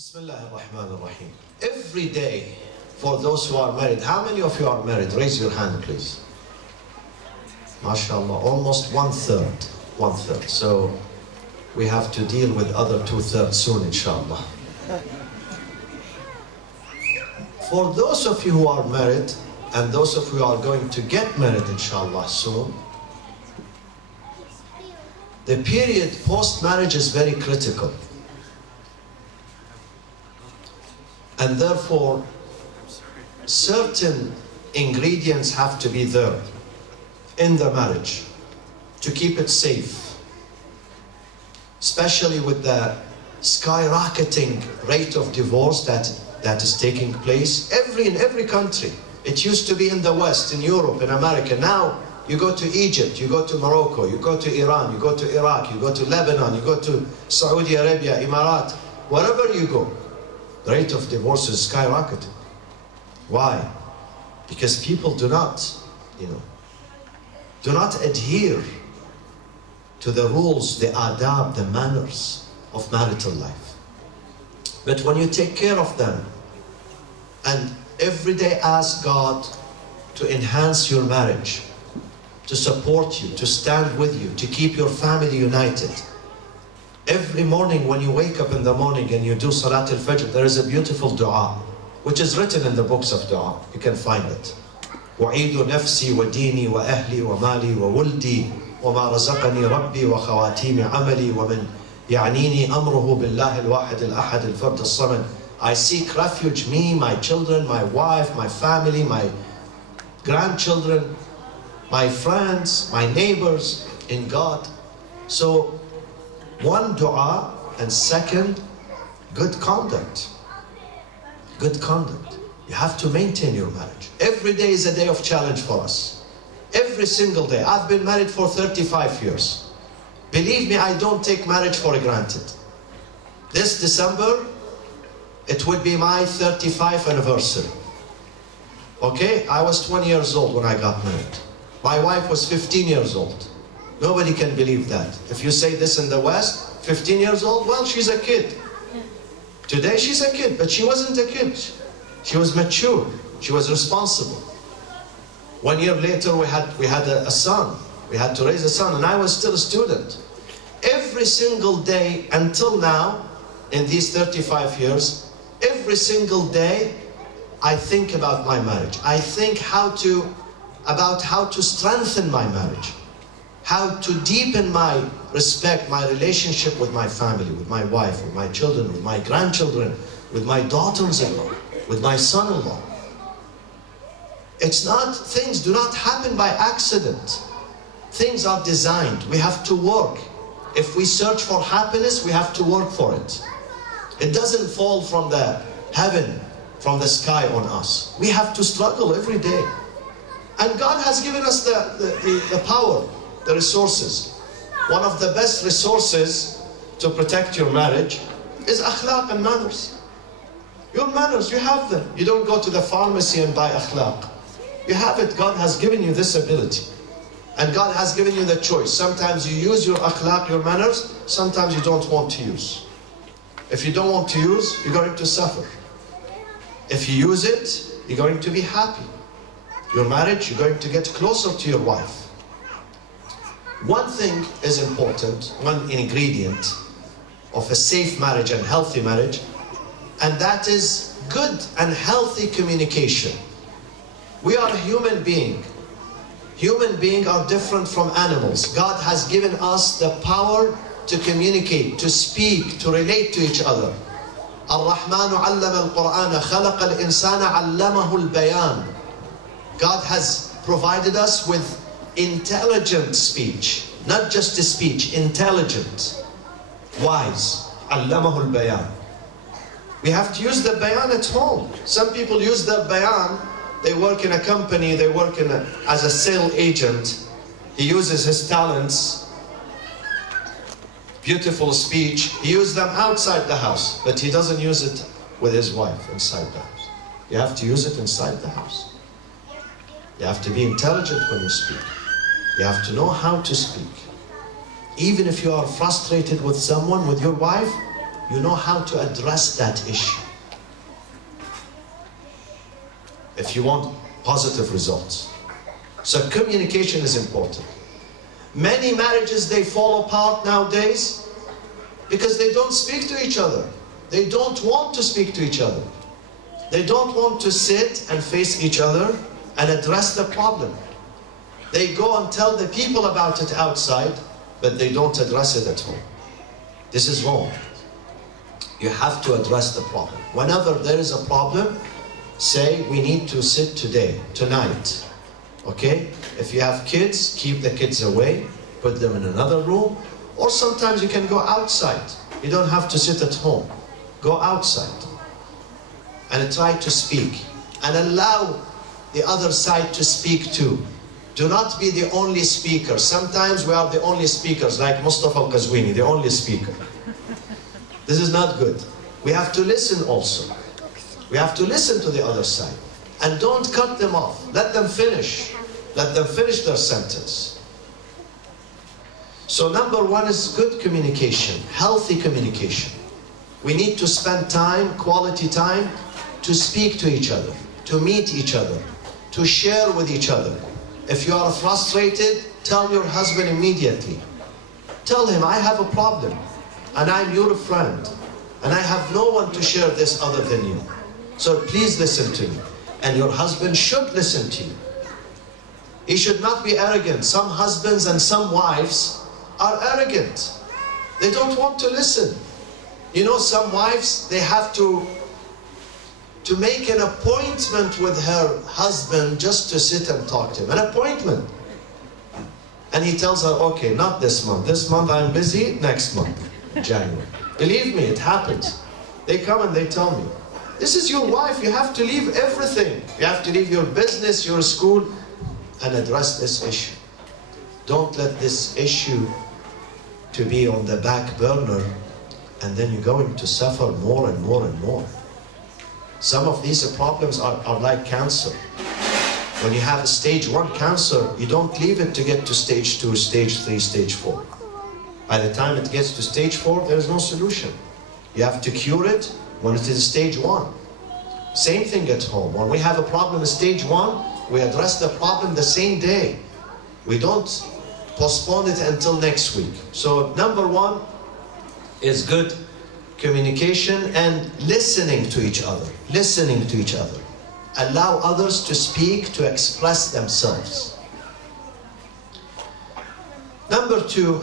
Bismillah ar-Rahman ar-Rahim. Every day, for those who are married, how many of you are married? Raise your hand, please. MashaAllah, almost one-third. One-third. So we have to deal with other two-thirds soon, inshallah. For those of you who are married, and those of you who are going to get married, inshallah, soon, the period post-marriage is very critical. And therefore, certain ingredients have to be there in the marriage to keep it safe. Especially with the skyrocketing rate of divorce that is taking place in every country. It used to be in the West, in Europe, in America. Now, you go to Egypt, you go to Morocco, you go to Iran, you go to Iraq, you go to Lebanon, you go to Saudi Arabia, Emirat, wherever you go, the rate of divorce is skyrocketing. Why? Because people do not adhere to the rules, the adab, the manners of marital life. But when you take care of them and every day ask God to enhance your marriage, to support you, to stand with you, to keep your family united. Every morning when you wake up in the morning and you do Salat al-Fajr, there is a beautiful dua, which is written in the books of dua. You can find it. وَعِيدُ نَفْسِي وَدِينِي وَأَهْلِي وَمَالِي وَوُلْدِي وَمَا رَزَقَنِي رَبِّي وَخَوَاتِيمِ عَمَلِي وَمَنْ يَعْنِينِي أَمْرُهُ بِاللَّهِ الْوَاحِدِ الْأَحَدِ الْفَرْدِ الصَّمَدِ. I seek refuge, me, my children, my wife, my family, my grandchildren, my friends, my neighbors, in God. So, one, dua, and second, good conduct. Good conduct. You have to maintain your marriage. Every day is a day of challenge for us. Every single day. I've been married for 35 years. Believe me, I don't take marriage for granted. This December, it would be my 35th anniversary. Okay? I was 20 years old when I got married. My wife was 15 years old. Nobody can believe that. If you say this in the West, 15 years old, well, she's a kid. Today she's a kid, but she wasn't a kid. She was mature. She was responsible. 1 year later, we had a son. We had to raise a son, and I was still a student. Every single day until now, in these 35 years, every single day, I think about my marriage. I think about how to strengthen my marriage, how to deepen my respect, my relationship with my family, with my wife, with my children, with my grandchildren, with my daughters-in-law, with my son-in-law. Things do not happen by accident. Things are designed. We have to work. If we search for happiness, we have to work for it. It doesn't fall from the heaven, from the sky on us. We have to struggle every day. And God has given us the power, the resources. One of the best resources to protect your marriage is akhlaq and manners. Your manners, you have them. You don't go to the pharmacy and buy akhlaq. You have it. God has given you this ability. And God has given you the choice. Sometimes you use your akhlaq, your manners. Sometimes you don't want to use. If you don't want to use, you're going to suffer. If you use it, you're going to be happy. Your marriage, you're going to get closer to your wife. One thing is important, one ingredient of a safe marriage and healthy marriage, and that is good and healthy communication. We are a human being. Human beings are different from animals. God has given us the power to communicate, to speak, to relate to each other. Ar-Rahmanu allama al-Qur'ana khalaqa al-insana allamahu al-bayan. God has provided us with intelligent speech, not just a speech, intelligent, wise. Allamahu al-bayan. We have to use the bayan at home. Some people use the bayan. They work in a company, they work as a sales agent. He uses his talents, beautiful speech. He uses them outside the house, but he doesn't use it with his wife inside the house. You have to use it inside the house. You have to be intelligent when you speak. You have to know how to speak. Even if you are frustrated with someone, with your wife, you know how to address that issue. If you want positive results. So communication is important. Many marriages, they fall apart nowadays because they don't speak to each other. They don't want to speak to each other. They don't want to sit and face each other and address the problem. They go and tell the people about it outside, but they don't address it at home. This is wrong. You have to address the problem. Whenever there is a problem, say, we need to sit today, tonight. Okay? If you have kids, keep the kids away, put them in another room, or sometimes you can go outside. You don't have to sit at home. Go outside and try to speak and allow the other side to speak too. Do not be the only speaker. Sometimes we are the only speakers, like Moustafa Al Qazwini, the only speaker. This is not good. We have to listen also. We have to listen to the other side. And don't cut them off. Let them finish. Let them finish their sentence. So number one is good communication, healthy communication. We need to spend time, quality time, to speak to each other, to meet each other, to share with each other. If you are frustrated, tell your husband immediately. Tell him, I have a problem, and I'm your friend, and I have no one to share this other than you. So please listen to me. And your husband should listen to you. He should not be arrogant. Some husbands and some wives are arrogant. They don't want to listen. You know, some wives, they have to make an appointment with her husband just to sit and talk to him. An appointment. And he tells her, okay, not this month. This month I'm busy, next month, January. Believe me, it happens. They come and they tell me, this is your wife, you have to leave everything. You have to leave your business, your school, and address this issue. Don't let this issue to be on the back burner, and then you're going to suffer more and more and more. Some of these problems are like cancer. When you have a stage 1 cancer, you don't leave it to get to stage 2, stage 3, stage 4. By the time it gets to stage 4, there is no solution. You have to cure it when it is stage 1. Same thing at home. When we have a problem in stage 1, we address the problem the same day. We don't postpone it until next week. So number one is good communication and listening to each other. Listening to each other. Allow others to speak, to express themselves. Number 2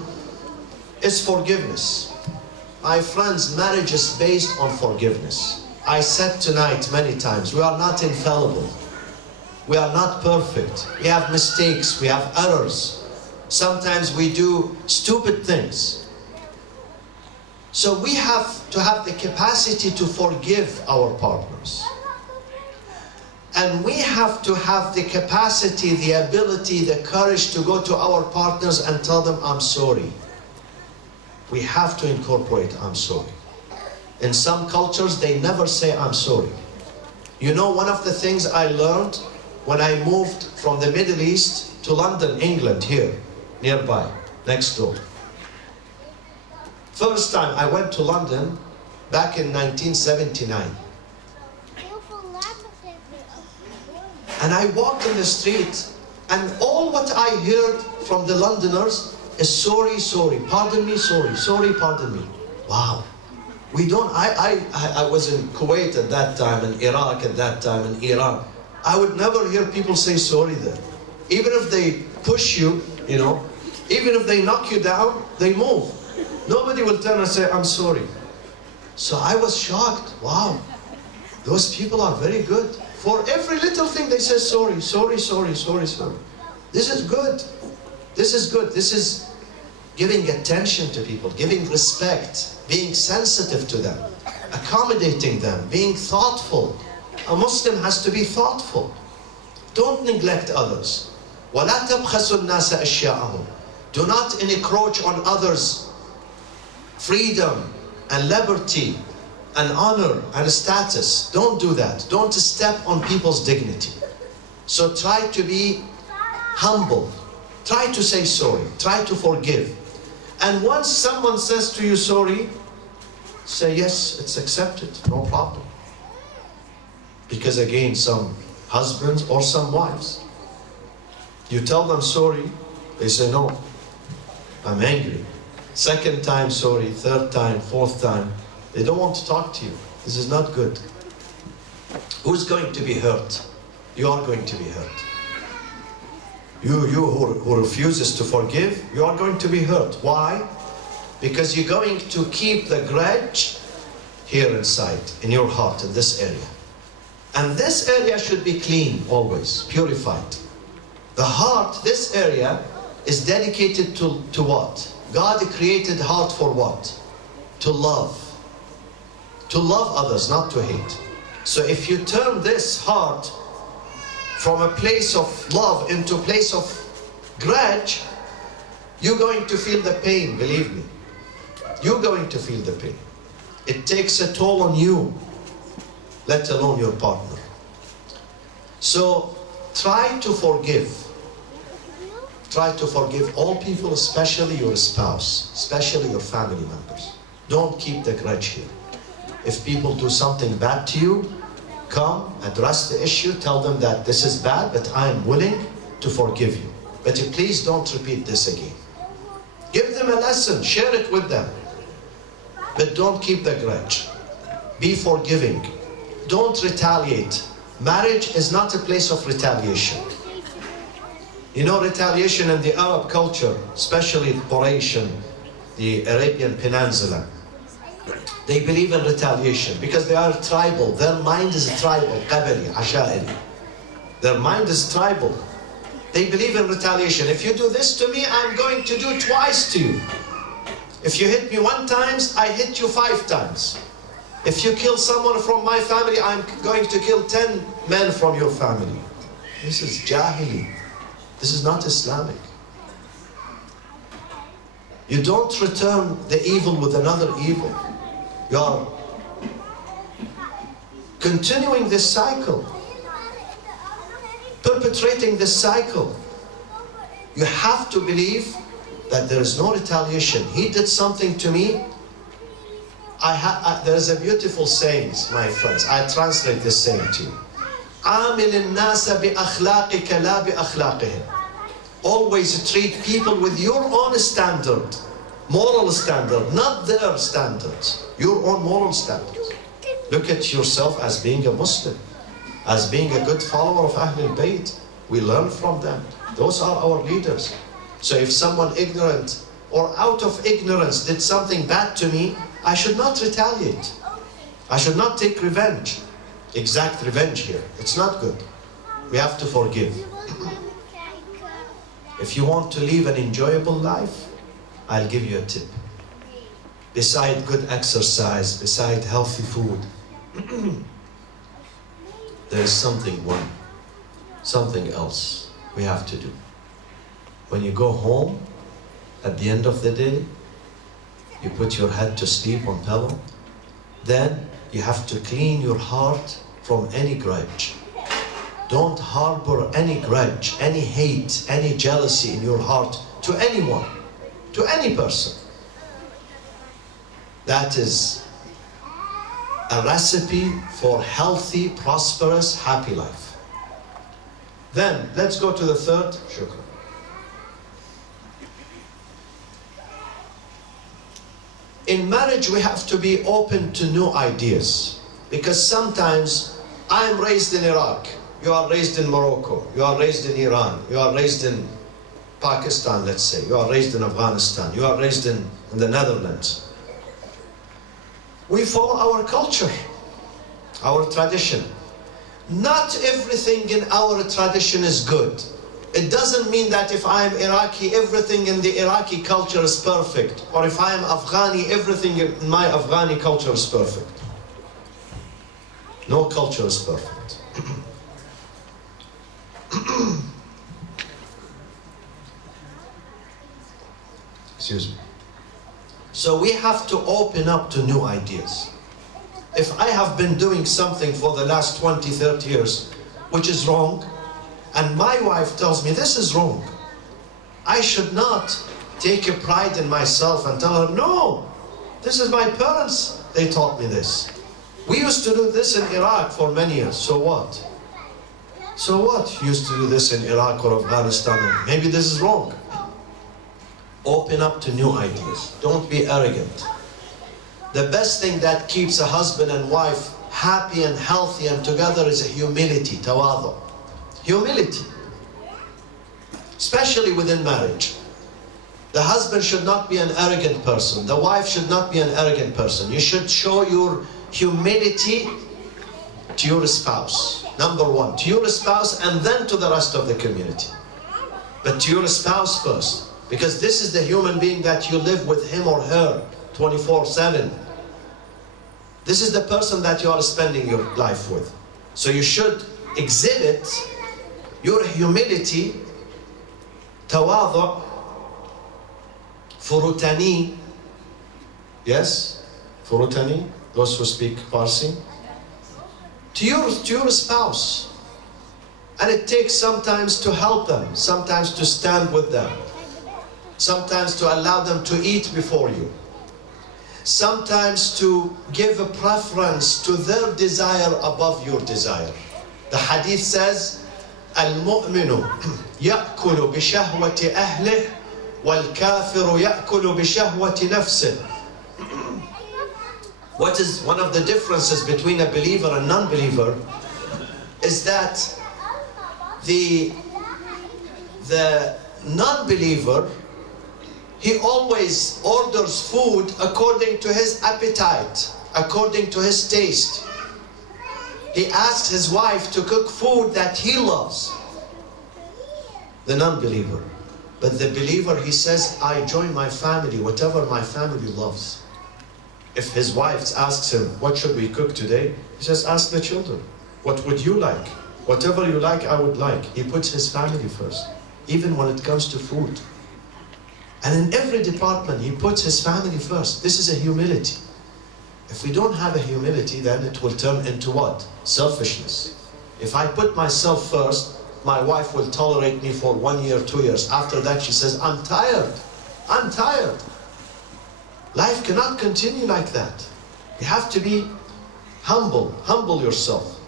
is forgiveness. My friends, marriage is based on forgiveness. I said tonight many times, we are not infallible. We are not perfect. We have mistakes, we have errors. Sometimes we do stupid things. So we have to have the capacity to forgive our partners. And we have to have the capacity, the ability, the courage to go to our partners and tell them, I'm sorry. We have to incorporate, I'm sorry. In some cultures, they never say, I'm sorry. You know, one of the things I learned when I moved from the Middle East to London, England, here, nearby, next door. First time I went to London back in 1979. And I walked in the street, and all what I heard from the Londoners is sorry, sorry, pardon me, sorry, sorry, pardon me. Wow. We don't, I was in Kuwait at that time, in Iraq at that time, in Iran. I would never hear people say sorry there. Even if they push you, you know, even if they knock you down, they move. Nobody will turn and say, I'm sorry. So I was shocked. Wow, those people are very good. For every little thing they say sorry, sorry, sorry, sorry, sorry. This is good. This is good. This is giving attention to people, giving respect, being sensitive to them, accommodating them, being thoughtful. A Muslim has to be thoughtful. Don't neglect others. وَلَا تَبْخَسُوا النَّاسَ أَشْيَاءَهُمْ. Do not encroach on others' freedom and liberty and honor and status. Don't do that. Don't step on people's dignity. So try to be humble. Try to say sorry. Try to forgive. And once someone says to you sorry, Say, yes, it's accepted, no problem. Because again, some husbands or some wives, you tell them sorry, they say, no, I'm angry. Second time sorry, third time, fourth time, they don't want to talk to you. This is not good. Who's going to be hurt? You are going to be hurt. You who refuses to forgive, you are going to be hurt. Why? Because you're going to keep the grudge here inside, in your heart, in this area. And this area should be clean, always, purified. The heart, this area, is dedicated to what? God created heart for what? To love. To love others, not to hate. So if you turn this heart from a place of love into a place of grudge, you're going to feel the pain, believe me. You're going to feel the pain. It takes a toll on you, let alone your partner. So try to forgive. Try to forgive all people, especially your spouse, especially your family members. Don't keep the grudge here. If people do something bad to you, come, address the issue, tell them that this is bad, but I'm willing to forgive you. But please don't repeat this again. Give them a lesson, share it with them. But don't keep the grudge. Be forgiving. Don't retaliate. Marriage is not a place of retaliation. You know, retaliation in the Arab culture, especially Quraysh and the Arabian Peninsula, they believe in retaliation because they are tribal. Their mind is tribal, qabali, asha'iri. Their mind is tribal. They believe in retaliation. If you do this to me, I'm going to do twice to you. If you hit me 1 time, I hit you 5 times. If you kill someone from my family, I'm going to kill 10 men from your family. This is jahili. This is not Islamic. You don't return the evil with another evil. You are continuing this cycle, perpetrating this cycle. You have to believe that there is no retaliation. He did something to me. There's a beautiful saying, my friends. I translate this saying to you. عامل الناس بأخلاقك لا بأخلاقهم. Always treat people with your own standard, moral standard, not their standards. Your own moral standards. Look at yourself as being a Muslim, as being a good follower of Ahlalbait. We learn from them. Those are our leaders. So if someone ignorant or out of ignorance did something bad to me, I should not retaliate. I should not take revenge. Exact revenge here. It's not good. We have to forgive. If you want to live an enjoyable life, I'll give you a tip. Beside good exercise, beside healthy food, there is something else we have to do. When you go home, at the end of the day, you put your head to sleep on pillow, then you have to clean your heart from any grudge. Don't harbor any grudge, any hate, any jealousy in your heart to anyone, to any person. That is a recipe for healthy, prosperous, happy life. Then, let's go to the third. Shukran. In marriage, we have to be open to new ideas. Because sometimes, I'm raised in Iraq, you are raised in Morocco, you are raised in Iran, you are raised in Pakistan, let's say, you are raised in Afghanistan, you are raised in the Netherlands. We follow our culture, our tradition. Not everything in our tradition is good. It doesn't mean that if I'm Iraqi, everything in the Iraqi culture is perfect. Or if I'm Afghani, everything in my Afghani culture is perfect. No culture is perfect. Excuse me. So we have to open up to new ideas. If I have been doing something for the last 20, 30 years, which is wrong, and my wife tells me this is wrong, I should not take a pride in myself and tell her, no, this is my parents' they taught me this. We used to do this in Iraq for many years, so what? So what? You used to do this in Iraq or Afghanistan. Maybe this is wrong. Open up to new ideas. Don't be arrogant. The best thing that keeps a husband and wife happy and healthy and together is humility, tawadu. Humility. Especially within marriage. The husband should not be an arrogant person. The wife should not be an arrogant person. You should show your humility to your spouse. Number one, to your spouse and then to the rest of the community. But to your spouse first. Because this is the human being that you live with him or her 24/7. This is the person that you are spending your life with. So you should exhibit your humility, tawadu, furutani. Yes? Furutani? Those who speak Farsi. To your spouse. And it takes sometimes to help them, sometimes to stand with them, sometimes to allow them to eat before you, sometimes to give a preference to their desire above your desire. The hadith says, Al-mu'minu ya'kulu bishahwati ahlih wal-kafiru ya'kulu bishahwati nafsih. What is one of the differences between a believer and non-believer is that the non-believer, he always orders food according to his appetite, according to his taste. He asks his wife to cook food that he loves. The non-believer. But the believer, he says, I join my family, whatever my family loves. If his wife asks him, what should we cook today? He says, ask the children. What would you like? Whatever you like, I would like. He puts his family first, even when it comes to food. And in every department, he puts his family first. This is a humility. If we don't have a humility, then it will turn into what? Selfishness. If I put myself first, my wife will tolerate me for 1 year, 2 years. After that, she says, I'm tired. I'm tired. Life cannot continue like that. You have to be humble. Humble yourself.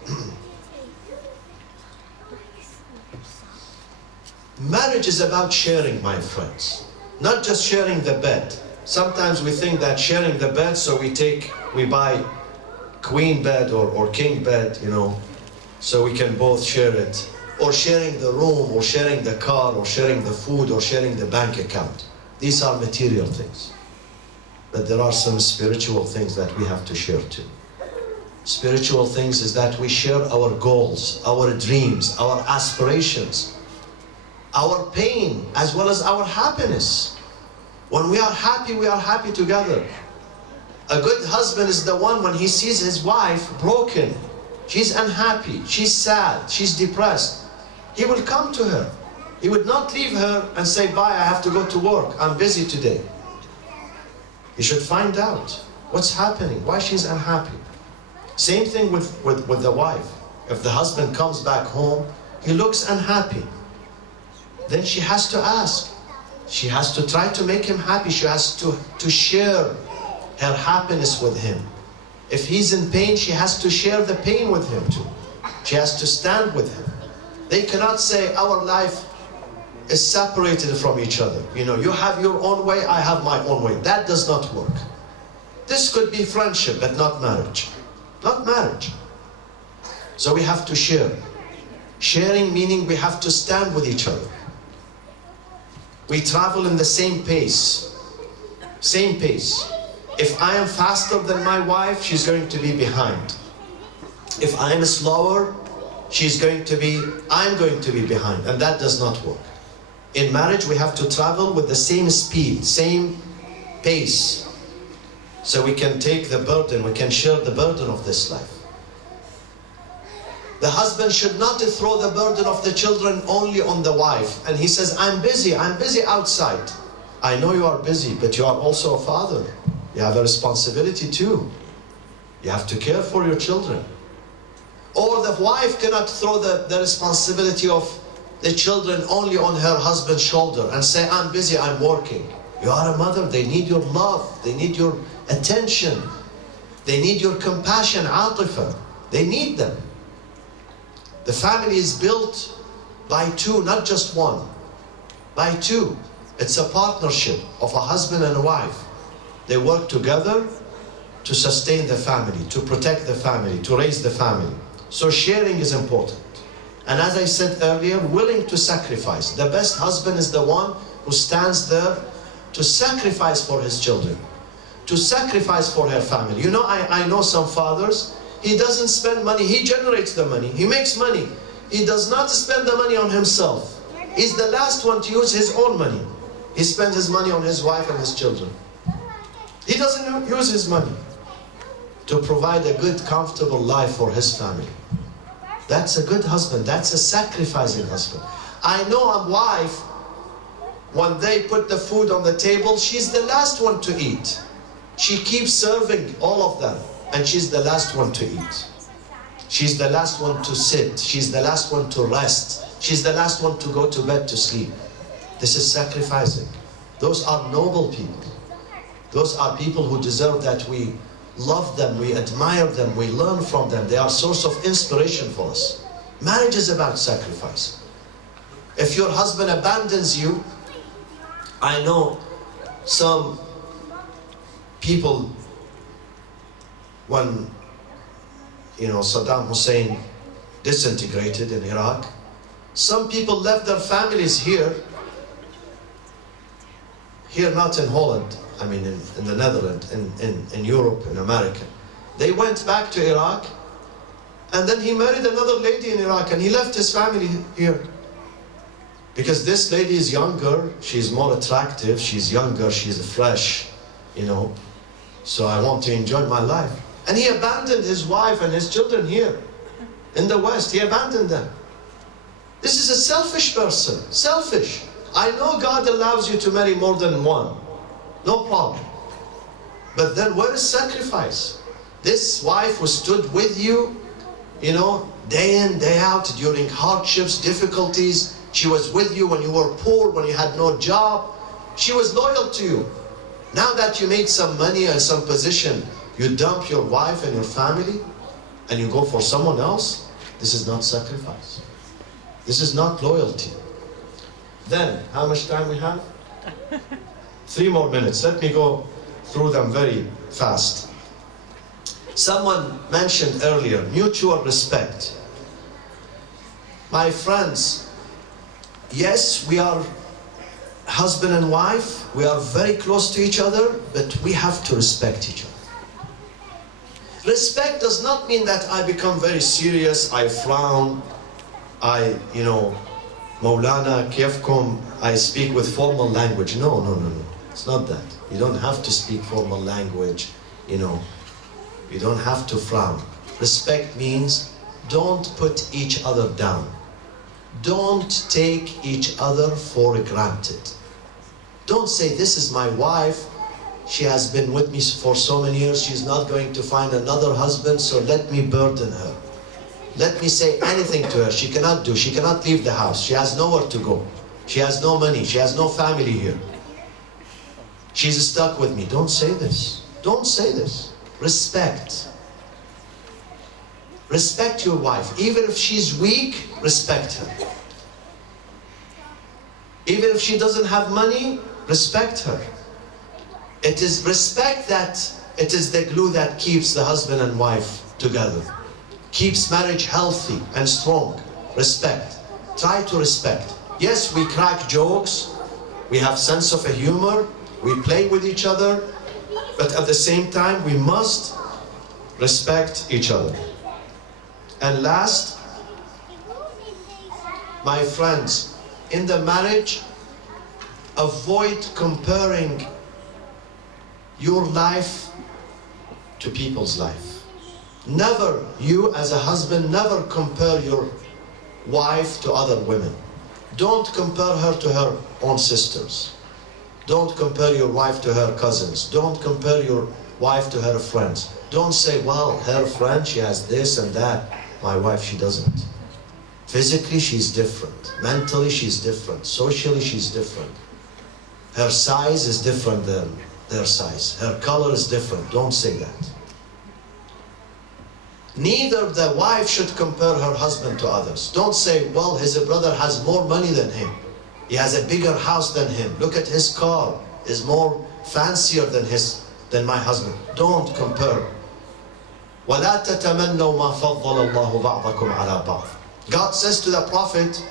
Marriage is about sharing, my friends. Not just sharing the bed. Sometimes we think that sharing the bed, so we buy queen bed or king bed, you know, so we can both share it. Or sharing the room, or sharing the car, or sharing the food, or sharing the bank account. These are material things. But there are some spiritual things that we have to share too. Spiritual things is that we share our goals, our dreams, our aspirations, our pain, as well as our happiness. When we are happy together. A good husband is the one when he sees his wife broken, she's unhappy, she's sad, she's depressed. He will come to her. He would not leave her and say, bye, I have to go to work, I'm busy today. He should find out what's happening, why she's unhappy. Same thing with the wife. If the husband comes back home, he looks unhappy. Then she has to ask. She has to try to make him happy. She has to share her happiness with him. If he's in pain, she has to share the pain with him too. She has to stand with him. They cannot say our life is separated from each other. You know, you have your own way, I have my own way. That does not work. This could be friendship, but not marriage. Not marriage. So we have to share. Sharing meaning we have to stand with each other. We travel in the same pace. Same pace. If I am faster than my wife, she's going to be behind. If I am slower, I'm going to be behind. And that does not work. In marriage, we have to travel with the same speed, same pace. So we can take the burden, we can share the burden of this life. The husband should not throw the burden of the children only on the wife. And he says, I'm busy outside. I know you are busy, but you are also a father. You have a responsibility too. You have to care for your children. Or the wife cannot throw the responsibility of the children only on her husband's shoulder and say, I'm busy, I'm working. You are a mother, they need your love, they need your attention. They need your compassion, عاطفة. They need them. The family is built by two, not just one. By two. It's a partnership of a husband and a wife. They work together to sustain the family, to protect the family, to raise the family. So sharing is important. And as I said earlier, willing to sacrifice. The best husband is the one who stands there to sacrifice for his children, to sacrifice for her family. You know, I know some fathers, he doesn't spend money, he generates the money, he makes money. He does not spend the money on himself. He's the last one to use his own money. He spends his money on his wife and his children. He doesn't use his money to provide a good, comfortable life for his family. That's a good husband. That's a sacrificing husband. I know a wife, when they put the food on the table, she's the last one to eat. She keeps serving all of them, and she's the last one to eat. She's the last one to sit. She's the last one to rest. She's the last one to go to bed to sleep. This is sacrificing. Those are noble people. Those are people who deserve that we love them, we admire them, we learn from them. They are a source of inspiration for us. Marriage is about sacrifice. If your husband abandons you, I know some people, when Saddam Hussein disintegrated in Iraq, some people left their families here not in Holland, I mean in the Netherlands, in Europe, in America. They went back to Iraq, and then he married another lady in Iraq, and he left his family here. Because this lady is younger, she's more attractive, she's younger, she's fresh, so I want to enjoy my life. And he abandoned his wife and his children here in the West. He abandoned them. This is a selfish person, selfish. I know God allows you to marry more than one, no problem. But then where is sacrifice? This wife who stood with you, day in, day out, during hardships, difficulties. She was with you when you were poor, when you had no job. She was loyal to you. Now that you made some money and some position, you dump your wife and your family and you go for someone else. This is not sacrifice. This is not loyalty. Then, how much time we have? 3 more minutes. Let me go through them very fast. Someone mentioned earlier, mutual respect. My friends, yes, we are husband and wife. We are very close to each other, but we have to respect each other. Respect does not mean that I become very serious, I frown, Maulana, Kefkum, I speak with formal language. No. It's not that. You don't have to speak formal language, You don't have to frown. Respect means don't put each other down. Don't take each other for granted. Don't say, this is my wife, she has been with me for so many years, she's not going to find another husband, so let me burden her. Let me say anything to her. She cannot leave the house. She has nowhere to go. She has no money. She has no family here. She's stuck with me. Don't say this. Don't say this. Respect. Respect your wife. Even if she's weak, respect her. Even if she doesn't have money, respect her. It is respect it is the glue that keeps the husband and wife together. Keeps marriage healthy and strong. Respect. Try to respect. Yes, we crack jokes. We have sense of humor. We play with each other. But at the same time, we must respect each other. And last, my friends, in the marriage, avoid comparing your life to people's life. Never, you as a husband, never compare your wife to other women. Don't compare her to her own sisters. Don't compare your wife to her cousins. Don't compare your wife to her friends. Don't say, well, her friend, she has this and that. My wife, she doesn't. Physically, she's different. Mentally, she's different. Socially, she's different. Her size is different than their size. Her color is different. Don't say that. Neither the wife should compare her husband to others. Don't say, well, his brother has more money than him. He has a bigger house than him. Look at his car. Is more fancier than my husband. Don't compare. وَلَا تَتَمَنَّوْا مَا فَضَّلَ اللَّهُ بَعْضَكُمْ عَلَى بَعْضٍ. God says to the Prophet,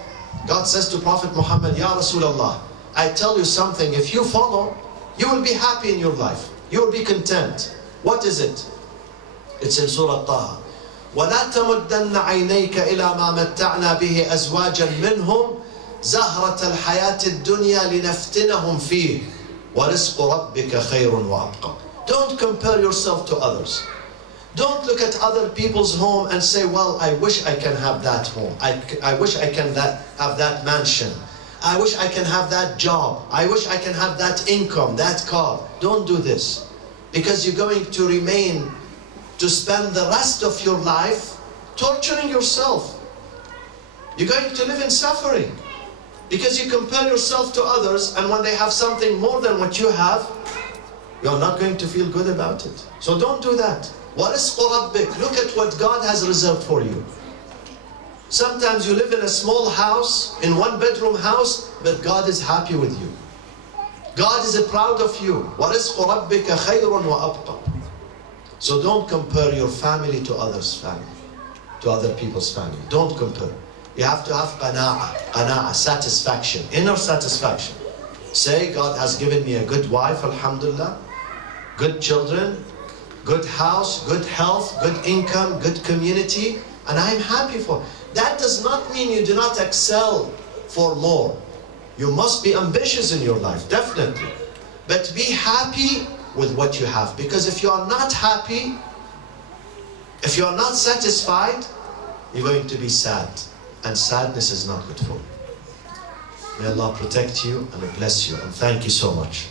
God says to Prophet Muhammad, Ya Rasulullah, I tell you something, if you follow, you will be happy in your life. You will be content. What is it? It's in Surah Taha. وَلَا تَمُدَّنَّ عَيْنَيْكَ إِلَى مَا مَتَّعْنَا بِهِ أَزْوَاجًا مِّنْهُمْ زَهْرَةَ الْحَيَاةِ الدُّنْيَا لِنَفْتِنَهُمْ فِيهِ وَرِزْقُ رَبِّكَ خَيْرٌ وَأَبْقَى. Don't compare yourself to others. Don't look at other people's home and say, well, I wish I can have that home. I wish I can have that mansion. I wish I can have that job. I wish I can have that income, that car. Don't do this. Because you're going to remain to spend the rest of your life torturing yourself. You're going to live in suffering. Because you compare yourself to others, and when they have something more than what you have, you're not going to feel good about it. So don't do that. وَرِزْقُ رَبِّكَ. Look at what God has reserved for you. Sometimes you live in a small house, in one-bedroom house, but God is happy with you. God is proud of you. وَرِزْقُ رَبِّكَ خَيْرٌ وَأَبْقَى. So don't compare your family to others' family, to other people's family. Don't compare. You have to have qana'a, satisfaction, inner satisfaction. Say, God has given me a good wife, alhamdulillah, good children, good house, good health, good income, good community, and I'm happy for it. That does not mean you do not excel for more. You must be ambitious in your life, definitely. But be happy with what you have. Because if you are not happy, if you are not satisfied, you're going to be sad. And sadness is not good for you. May Allah protect you and bless you. And thank you so much.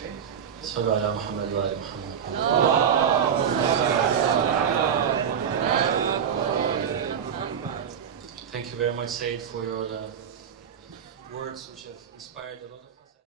Thank you very much, Sayed, for your words which have inspired a lot of